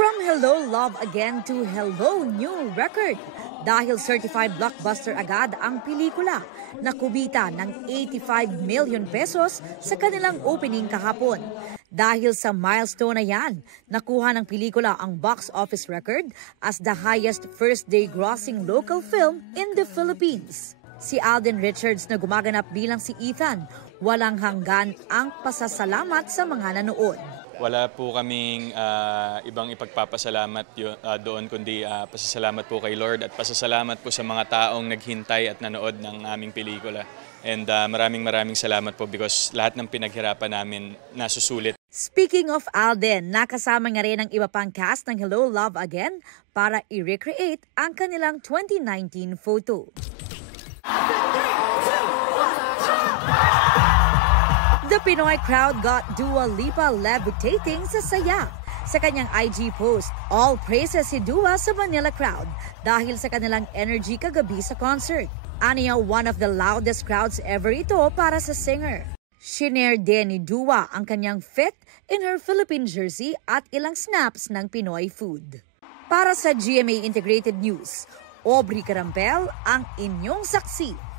From Hello Love Again to Hello New Record. Dahil certified blockbuster agad ang pelikula na kumita ng 85 million pesos sa kanilang opening kahapon. Dahil sa milestone na yan, nakuha ng pelikula ang box office record as the highest first-day grossing local film in the Philippines. Si Alden Richards na gumaganap bilang si Ethan, walang hanggan ang pasasalamat sa mga nanood. Wala po kaming ibang ipagpapasalamat doon kundi pasasalamat po kay Lord at pasasalamat po sa mga taong naghintay at nanood ng aming pelikula. And maraming salamat po because lahat ng pinaghirapan namin nasusulit. Speaking of Alden, nakasama nga rin ang iba pang cast ng Hello Love Again para i-recreate ang kanilang 2019 photo. The Pinoy crowd got Dua Lipa levitating sa saya. Sa kanyang IG post, all praises si Dua sa Manila crowd dahil sa kanilang energy kagabi sa concert. Aniya, one of the loudest crowds ever ito para sa singer. Shinare din ni Dua ang kanyang fit in her Philippine jersey at ilang snaps ng Pinoy food. Para sa GMA Integrated News, Aubrey Carampel ang inyong saksi.